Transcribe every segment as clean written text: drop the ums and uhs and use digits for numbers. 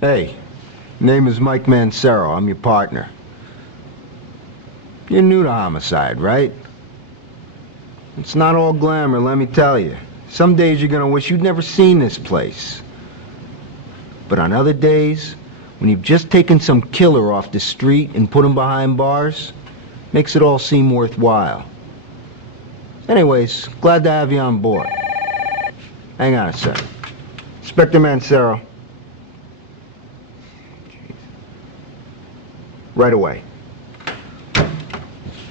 Hey, name is Mike Mancero. I'm your partner. You're new to homicide, right? It's not all glamour, let me tell you. Some days you're gonna wish you'd never seen this place. But on other days, when you've just taken some killer off the street and put him behind bars, makes it all seem worthwhile. Anyways, glad to have you on board. Hang on a sec. Inspector Mancero. Right away.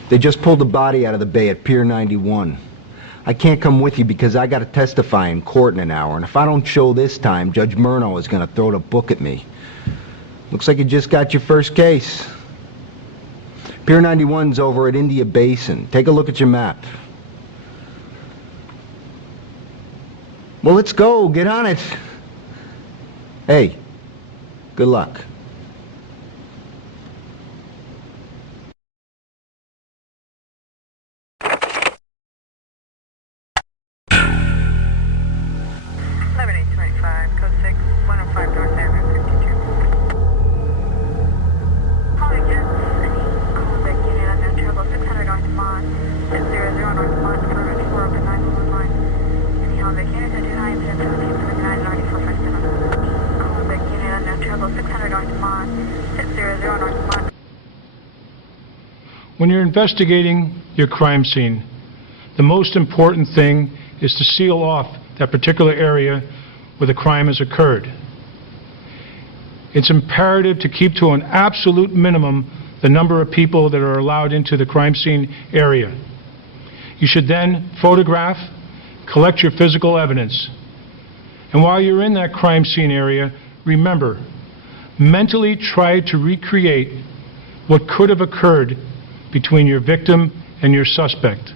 They just pulled a body out of the bay at Pier 91. I can't come with you because I gotta testify in court in an hour, and if I don't show this time, Judge Murno is gonna throw the book at me. Looks like you just got your first case. Pier 91's over at India Basin. Take a look at your map. Well, let's go. Get on it. Hey, good luck. When you're investigating your crime scene, the most important thing is to seal off that particular area where the crime has occurred. It's imperative to keep to an absolute minimum the number of people that are allowed into the crime scene area. You should then photograph, collect your physical evidence. And while you're in that crime scene area, remember, mentally try to recreate what could have occurred between your victim and your suspect.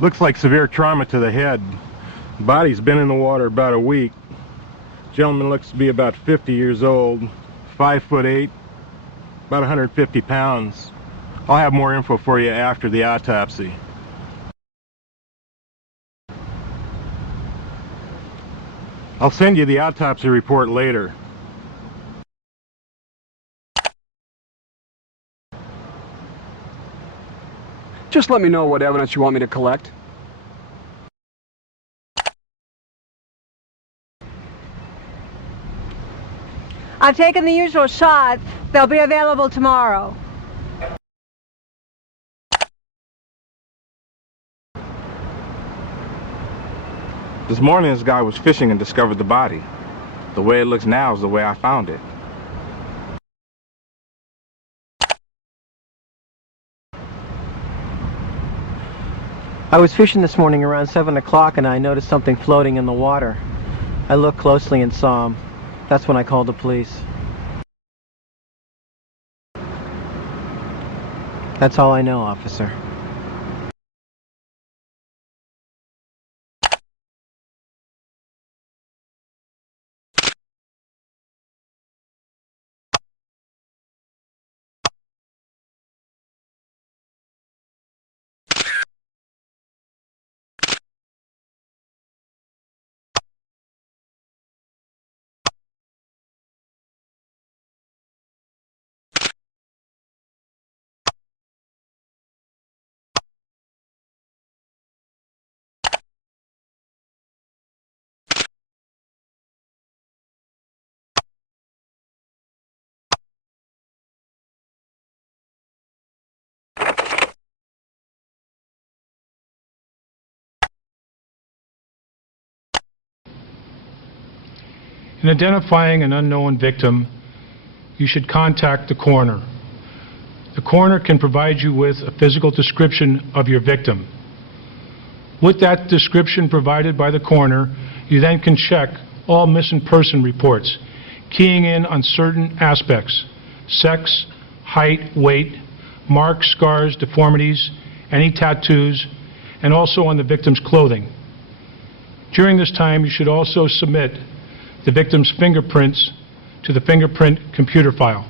Looks like severe trauma to the head. Body's been in the water about a week. Gentleman looks to be about 50 years old, 5'8", about 150 pounds. I'll have more info for you after the autopsy. I'll send you the autopsy report later. Just let me know what evidence you want me to collect. I've taken the usual shots. They'll be available tomorrow. This morning this guy was fishing and discovered the body. The way it looks now is the way I found it. I was fishing this morning around 7 o'clock and I noticed something floating in the water. I looked closely and saw him. That's when I called the police. That's all I know, officer. In identifying an unknown victim, you should contact the coroner. The coroner can provide you with a physical description of your victim. With that description provided by the coroner, you then can check all missing person reports, keying in on certain aspects: sex, height, weight, marks, scars, deformities, any tattoos, and also on the victim's clothing. During this time, you should also submit the victim's fingerprints to the fingerprint computer file.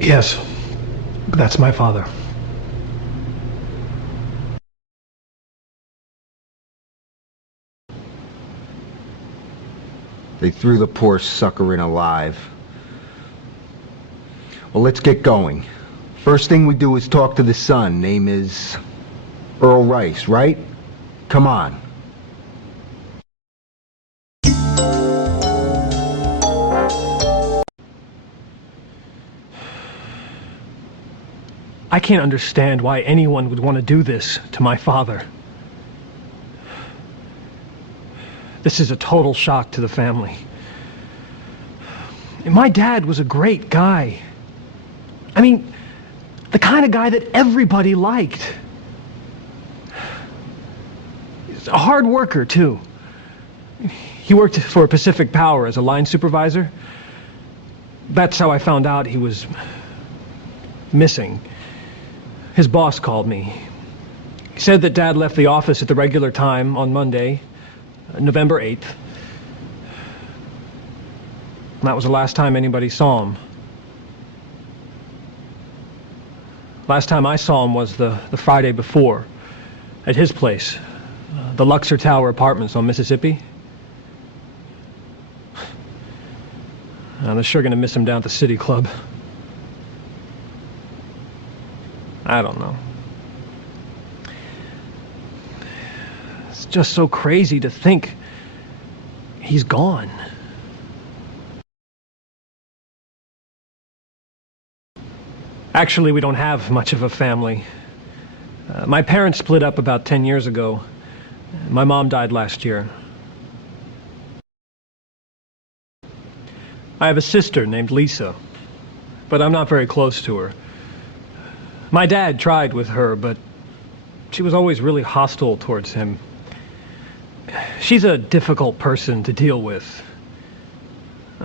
Yes, that's my father. They threw the poor sucker in alive. Well, let's get going. First thing we do is talk to the son. Name is Earl Rice, right? Come on. I can't understand why anyone would want to do this to my father. This is a total shock to the family. And my dad was a great guy. I mean, the kind of guy that everybody liked. He's a hard worker, too. He worked for Pacific Power as a line supervisor. That's how I found out he was missing. His boss called me. He said that Dad left the office at the regular time on Monday, November 8th. And that was the last time anybody saw him. Last time I saw him was the Friday before, at his place, the Luxor Tower Apartments on Mississippi. They're sure gonna miss him down at the City Club. I don't know. It's just so crazy to think he's gone. Actually, we don't have much of a family. My parents split up about 10 years ago. My mom died last year. I have a sister named Lisa, but I'm not very close to her. My dad tried with her, but she was always really hostile towards him. She's a difficult person to deal with.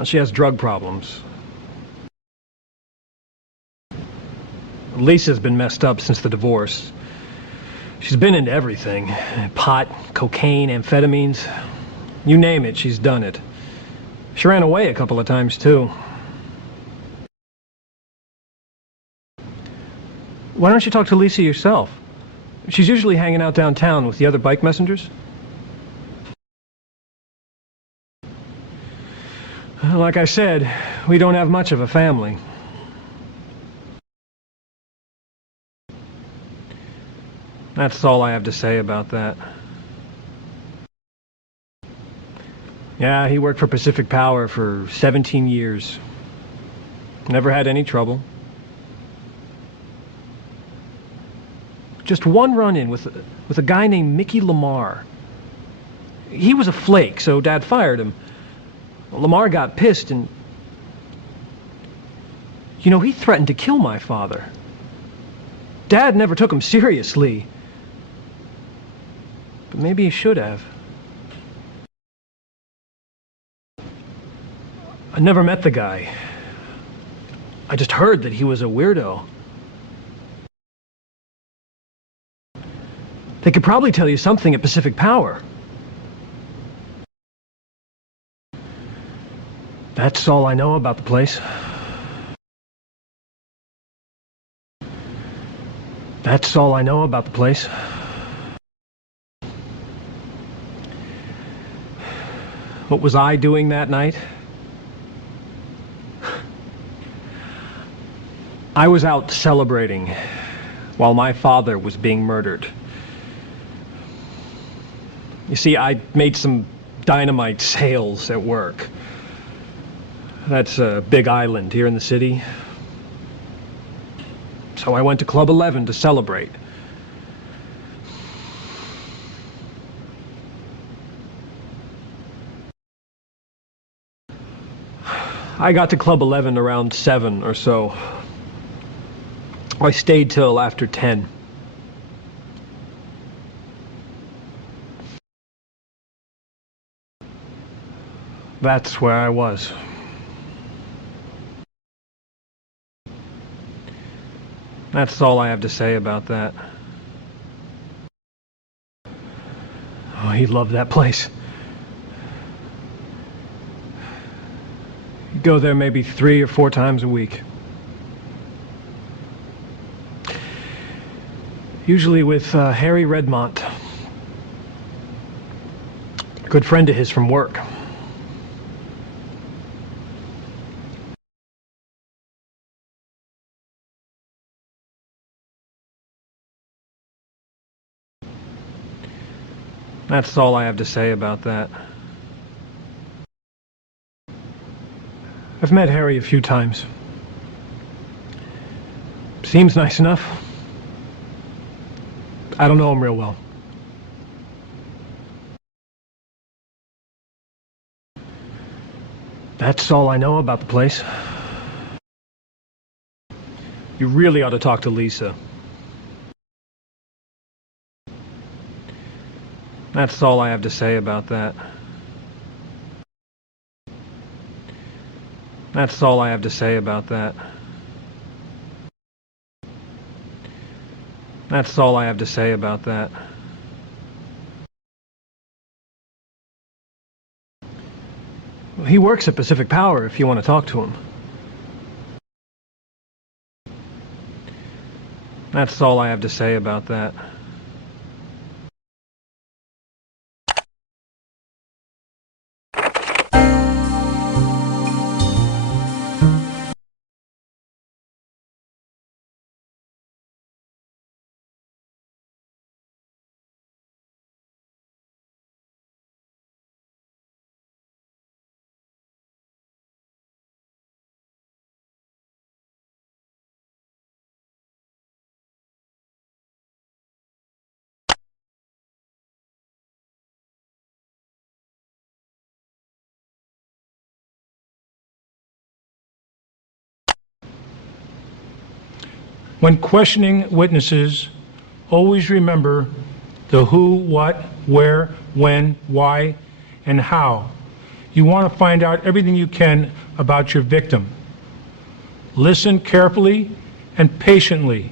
She has drug problems. Lisa's been messed up since the divorce. She's been into everything. Pot, cocaine, amphetamines. You name it, she's done it. She ran away a couple of times, too. Why don't you talk to Lisa yourself? She's usually hanging out downtown with the other bike messengers. Like I said, we don't have much of a family. That's all I have to say about that. Yeah, he worked for Pacific Power for 17 years. Never had any trouble. Just one run-in with a guy named Mickey Lamar. He was a flake, so Dad fired him. Lamar got pissed and... You know, he threatened to kill my father. Dad never took him seriously. But maybe he should have. I never met the guy. I just heard that he was a weirdo. They could probably tell you something at Pacific Power. That's all I know about the place. That's all I know about the place. What was I doing that night? I was out celebrating while my father was being murdered. You see, I made some dynamite sales at work. That's a big island here in the city. So I went to Club 11 to celebrate. I got to Club 11 around 7 or so. I stayed till after 10. That's where I was. That's all I have to say about that. Oh, he loved that place. He'd go there maybe 3 or 4 times a week. Usually with Harry Redmont. A good friend of his from work. That's all I have to say about that. I've met Harry a few times. Seems nice enough. I don't know him real well. That's all I know about the place. You really ought to talk to Lisa. That's all I have to say about that. That's all I have to say about that. That's all I have to say about that. Well, he works at Pacific Power if you want to talk to him. That's all I have to say about that. When questioning witnesses, always remember the who, what, where, when, why, and how. You want to find out everything you can about your victim. Listen carefully and patiently.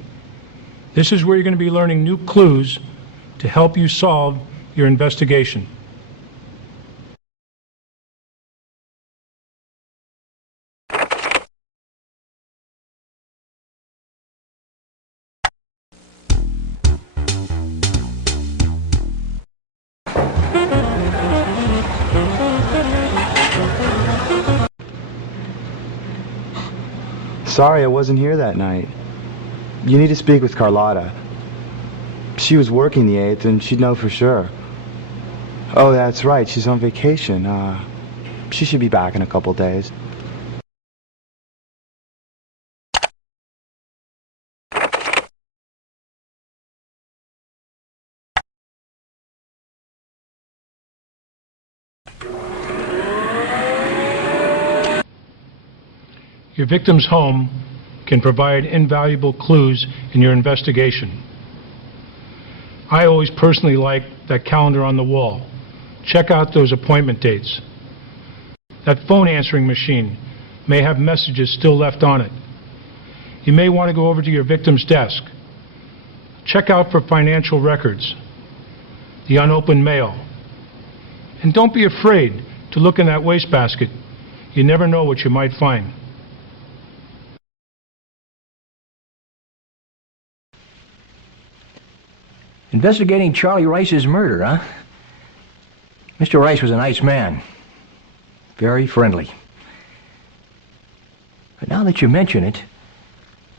This is where you're going to be learning new clues to help you solve your investigation. Sorry I wasn't here that night. You need to speak with Carlotta. She was working the 8th and she'd know for sure. Oh, that's right, she's on vacation. She should be back in a couple days. Your victim's home can provide invaluable clues in your investigation. I always personally like that calendar on the wall. Check out those appointment dates. That phone answering machine may have messages still left on it. You may want to go over to your victim's desk. Check out for financial records, the unopened mail. And don't be afraid to look in that wastebasket. You never know what you might find. Investigating Charlie Rice's murder, huh? Mr. Rice was a nice man. Very friendly. But now that you mention it,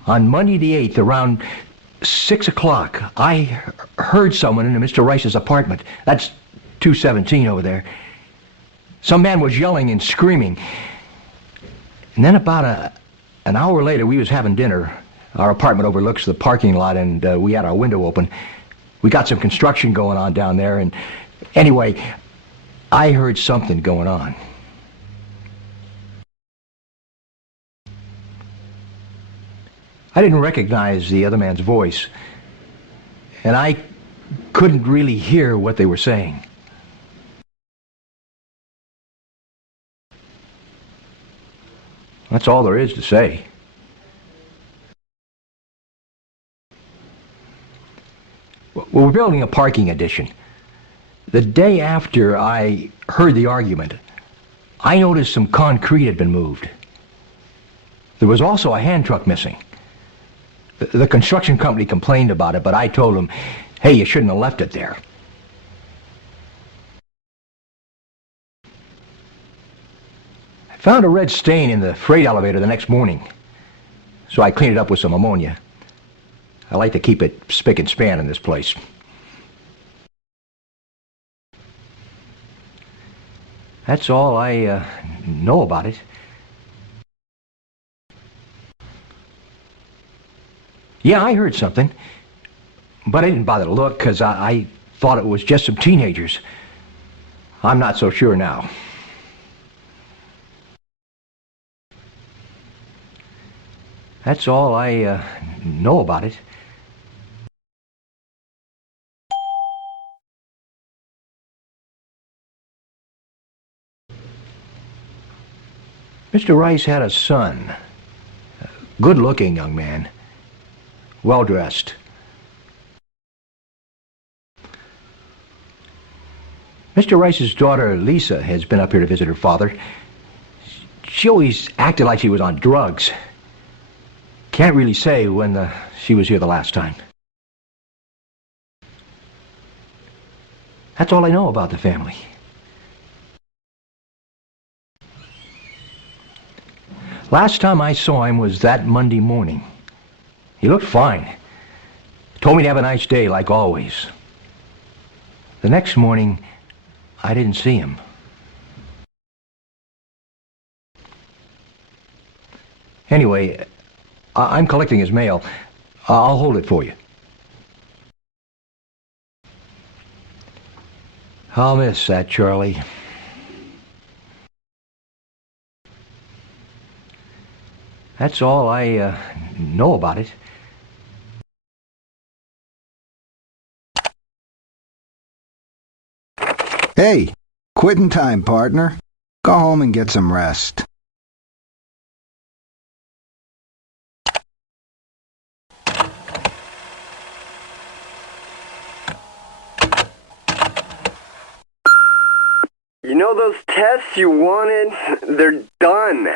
on Monday the 8th, around 6 o'clock, I heard someone in Mr. Rice's apartment. That's 217 over there. Some man was yelling and screaming. And then about an hour later, we was having dinner. Our apartment overlooks the parking lot, and we had our window open. We got some construction going on down there, and anyway, I heard something going on. I didn't recognize the other man's voice, and I couldn't really hear what they were saying. That's all there is to say. We're building a parking addition. The day after I heard the argument, I noticed some concrete had been moved. There was also a hand truck missing. The construction company complained about it, but I told them, hey, you shouldn't have left it there. I found a red stain in the freight elevator the next morning, so I cleaned it up with some ammonia. I like to keep it spick and span in this place. That's all I know about it. Yeah, I heard something, but I didn't bother to look because I thought it was just some teenagers. I'm not so sure now. That's all I know about it. Mr. Rice had a son. A good-looking young man. Well-dressed. Mr. Rice's daughter, Lisa, has been up here to visit her father. She always acted like she was on drugs. Can't really say when she was here the last time. That's all I know about the family. Last time I saw him was that Monday morning. He looked fine. Told me to have a nice day, like always. The next morning, I didn't see him. Anyway, I'm collecting his mail. I'll hold it for you. I'll miss that, Charlie. That's all I know about it. Hey, quitting time, partner. Go home and get some rest. You know those tests you wanted? They're done.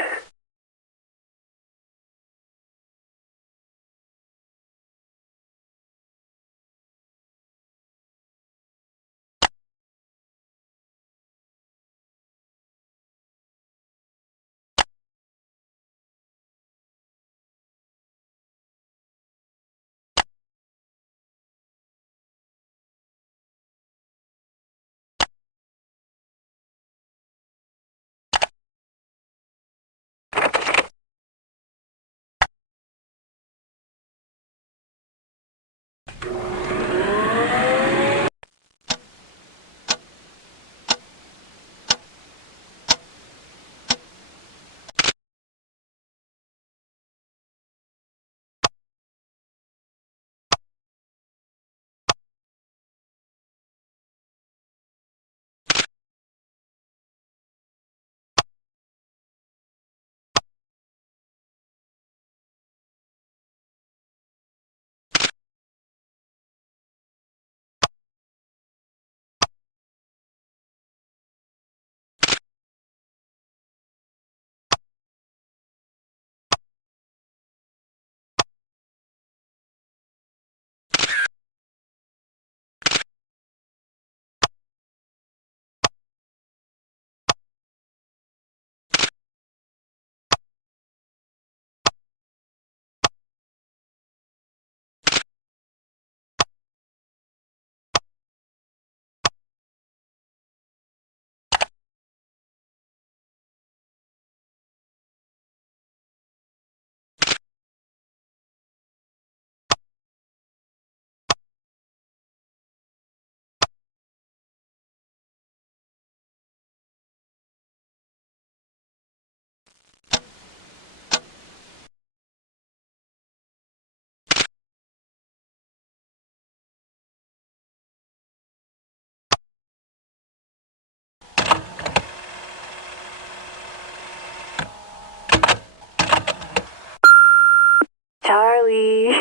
Charlie.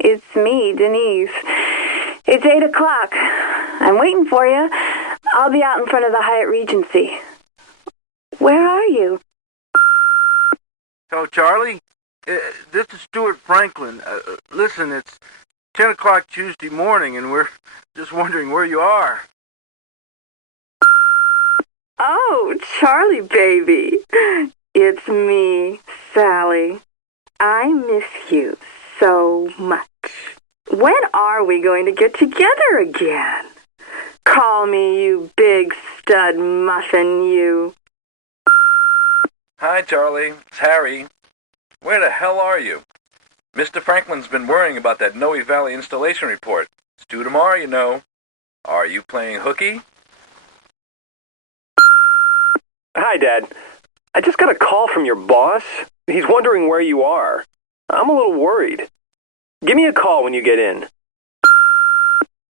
It's me, Denise. It's 8 o'clock. I'm waiting for you. I'll be out in front of the Hyatt Regency. Where are you? So, Charlie, this is Stuart Franklin. Listen, it's 10 o'clock Tuesday morning, and we're just wondering where you are. Oh, Charlie, baby. It's me, Sally. I miss you so much. When are we going to get together again? Call me, you big stud muffin, you. Hi, Charlie. It's Harry. Where the hell are you? Mr. Franklin's been worrying about that Noe Valley installation report. It's due tomorrow, you know. Are you playing hooky? Hi, Dad. I just got a call from your boss. He's wondering where you are. I'm a little worried. Give me a call when you get in.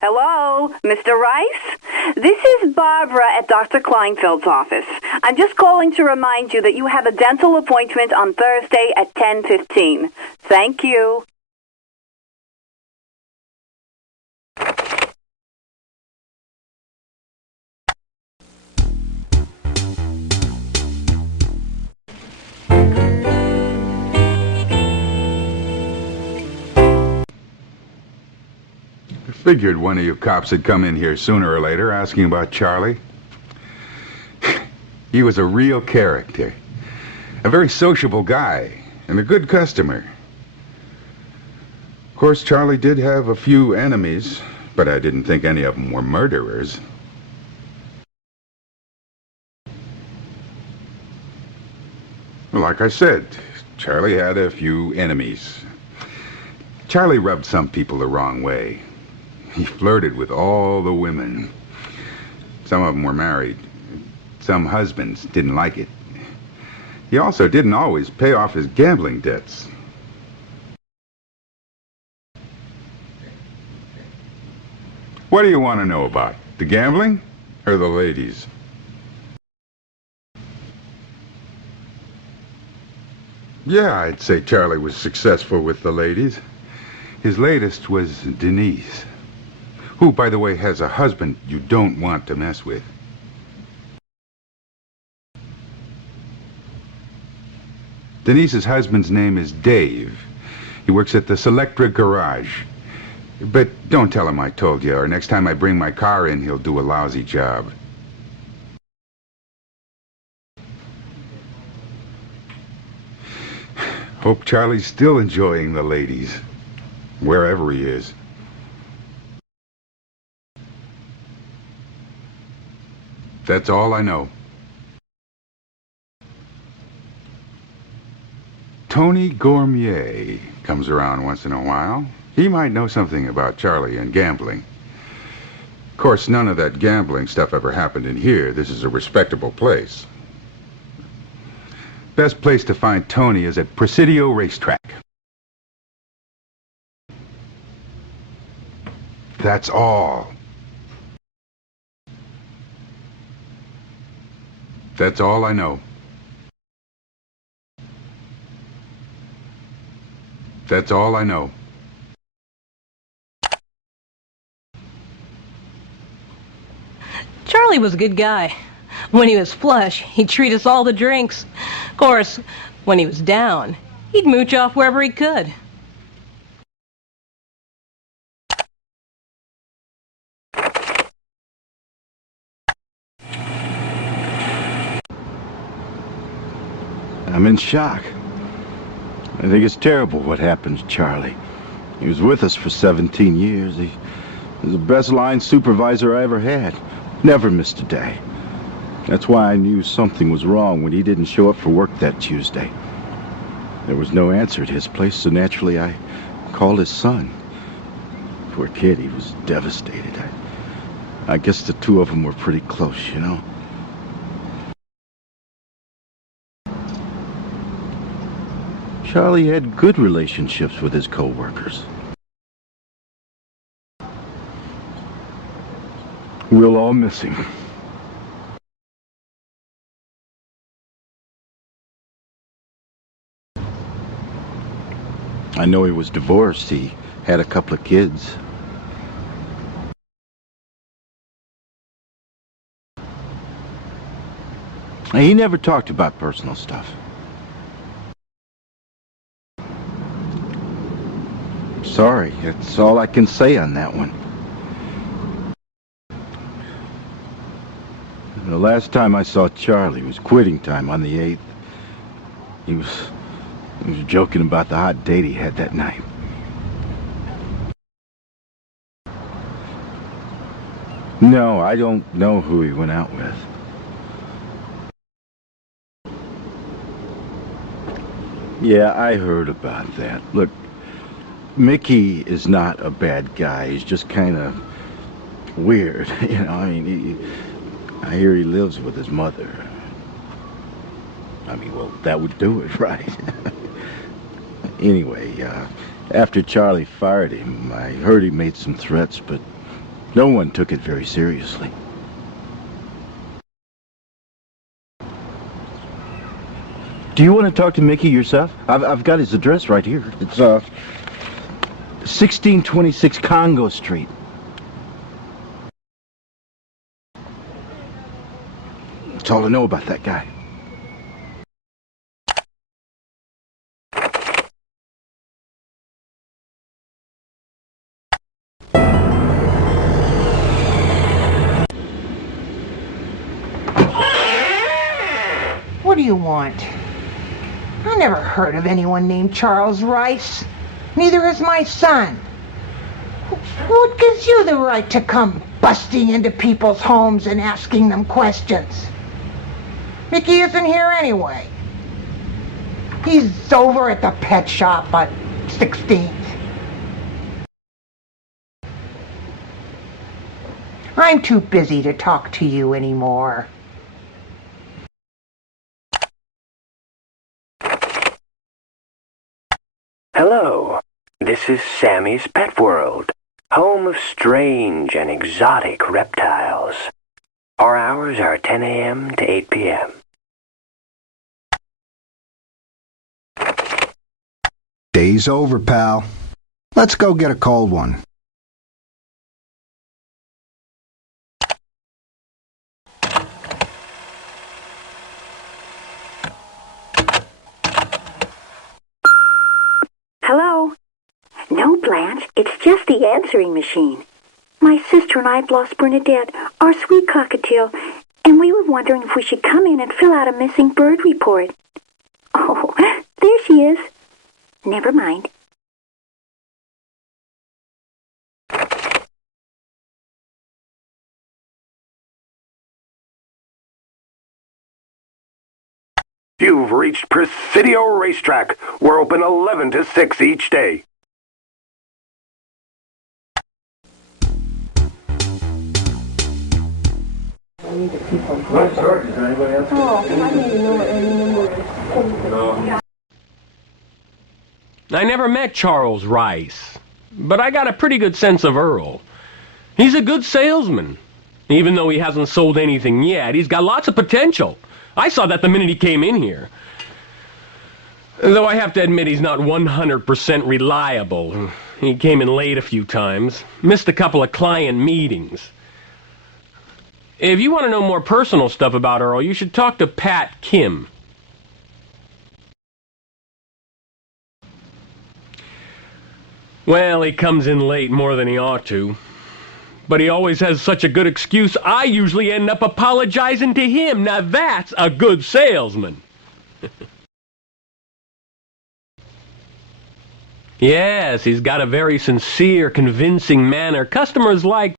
Hello, Mr. Rice? This is Barbara at Dr. Kleinfeld's office. I'm just calling to remind you that you have a dental appointment on Thursday at 10:15. Thank you. I figured one of you cops would come in here sooner or later asking about Charlie. He was a real character. A very sociable guy and a good customer. Of course, Charlie did have a few enemies, but I didn't think any of them were murderers. Like I said, Charlie had a few enemies. Charlie rubbed some people the wrong way. He flirted with all the women. Some of them were married. Some husbands didn't like it. He also didn't always pay off his gambling debts. What do you want to know about? The gambling or the ladies? Yeah, I'd say Charlie was successful with the ladies. His latest was Denise, who, by the way, has a husband you don't want to mess with. Denise's husband's name is Dave. He works at the Selectra garage. But don't tell him I told you, or next time I bring my car in, he'll do a lousy job. Hope Charlie's still enjoying the ladies, wherever he is. That's all I know. Tony Gourmier comes around once in a while. He might know something about Charlie and gambling. Of course, none of that gambling stuff ever happened in here. This is a respectable place. Best place to find Tony is at Presidio Racetrack. That's all. That's all I know. That's all I know. Charlie was a good guy. When he was flush, he'd treat us all to drinks. Of course, when he was down, he'd mooch off wherever he could. I'm in shock. I think it's terrible what happened to Charlie. He was with us for 17 years. He was the best line supervisor I ever had. Never missed a day. That's why I knew something was wrong when he didn't show up for work that Tuesday. There was no answer at his place, so naturally I called his son. Poor kid, he was devastated. I guess the two of them were pretty close, you know. Charlie had good relationships with his co-workers. We'll all miss him. I know he was divorced. He had a couple of kids. He never talked about personal stuff. Sorry, that's all I can say on that one. The last time I saw Charlie was quitting time on the 8th. He was joking about the hot date he had that night. No, I don't know who he went out with. Yeah, I heard about that. Look, Mickey is not a bad guy. He's just kind of weird, you know. I mean, I hear he lives with his mother. I mean, well, that would do it, right? Anyway, after Charlie fired him, I heard he made some threats, but no one took it very seriously. Do you want to talk to Mickey yourself? I've got his address right here. It's 1626 Congo Street. That's all I know about that guy. What do you want? I never heard of anyone named Charles Rice. Neither has my son. What gives you the right to come busting into people's homes and asking them questions? Mickey isn't here anyway. He's over at the pet shop on 16th. I'm too busy to talk to you anymore. Hello, this is Sammy's Pet World, home of strange and exotic reptiles. Our hours are 10 a.m. to 8 p.m. Day's over, pal. Let's go get a cold one. Hello? No, Blanche, it's just the answering machine. My sister and I've lost Bernadette, our sweet cockatiel, and we were wondering if we should come in and fill out a missing bird report. Oh, there she is. Never mind. You've reached Presidio Racetrack. We're open 11 to 6 each day. I never met Charles Rice, but I got a pretty good sense of Earl. He's a good salesman. Even though he hasn't sold anything yet, he's got lots of potential. I saw that the minute he came in here. Though I have to admit he's not 100% reliable. He came in late a few times, missed a couple of client meetings. If you want to know more personal stuff about Earl, you should talk to Pat Kim. Well, he comes in late more than he ought to. But he always has such a good excuse, I usually end up apologizing to him. Now that's a good salesman. Yes, he's got a very sincere, convincing manner. Customers like